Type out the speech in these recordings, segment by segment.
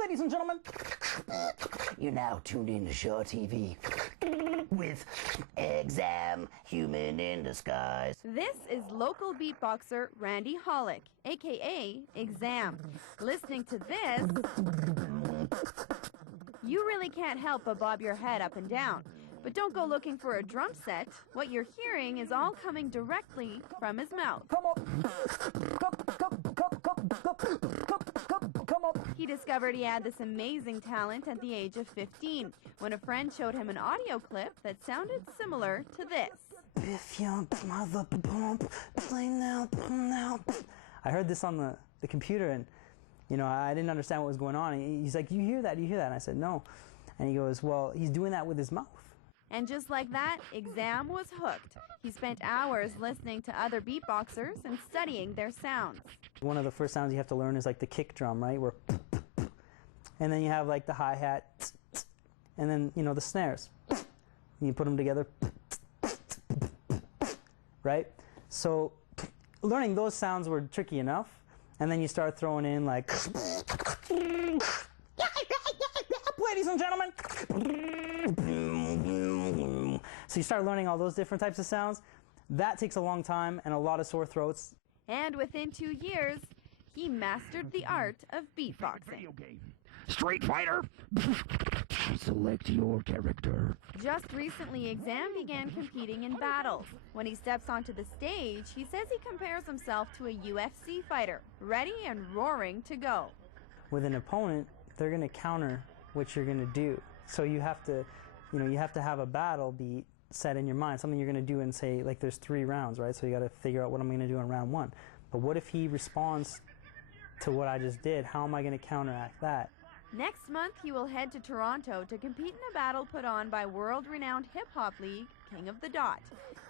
Ladies and gentlemen, you're now tuned in to Shaw TV with Exzam, human in disguise. This is local beatboxer Randy Hollick, aka Exzam. Listening to this, you really can't help but bob your head up and down. But don't go looking for a drum set. What you're hearing is all coming directly from his mouth. Come on. Come on. He discovered he had this amazing talent at the age of 15 when a friend showed him an audio clip that sounded similar to this. I heard this on the computer, and I didn't understand what was going on. He's like, you hear that? And I said, no. And he goes, well, he's doing that with his mouth. And just like that, Exzam was hooked. He spent hours listening to other beatboxers and studying their sounds. One of the first sounds you have to learn is like the kick drum, right? Where, and then you have like the hi-hat, and then, the snares. And you put them together, right? So learning those sounds were tricky enough, and then you start throwing in like, ladies and gentlemen. So you start learning all those different types of sounds. That takes a long time and a lot of sore throats. And within 2 years, he mastered the art of beatboxing. Street Fighter. Select your character. Just recently, Exzam began competing in battles. When he steps onto the stage, he says he compares himself to a UFC fighter, ready and roaring to go. With an opponent, they're going to counter what you're going to do. So you have to, have a battle beat set in your mind, something you're going to do in, say, like there's 3 rounds, right? So you got to figure out what I'm going to do in round 1. But what if he responds to what I just did? How am I going to counteract that? Next month, he will head to Toronto to compete in a battle put on by world-renowned hip-hop league, King of the Dot.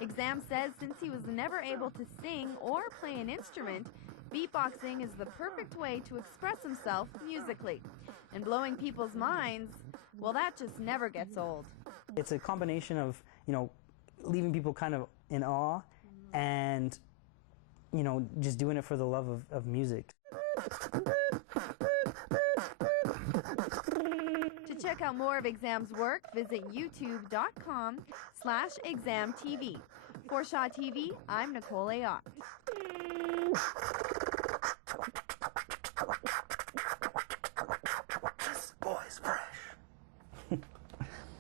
Exzam says since he was never able to sing or play an instrument, beatboxing is the perfect way to express himself musically. And blowing people's minds, well, that just never gets old. It's a combination of, leaving people kind of in awe and, just doing it for the love of music. To check out more of Exzam's work, visit youtube.com/ExzamTV. For Shaw TV, I'm Nicole Ayotte.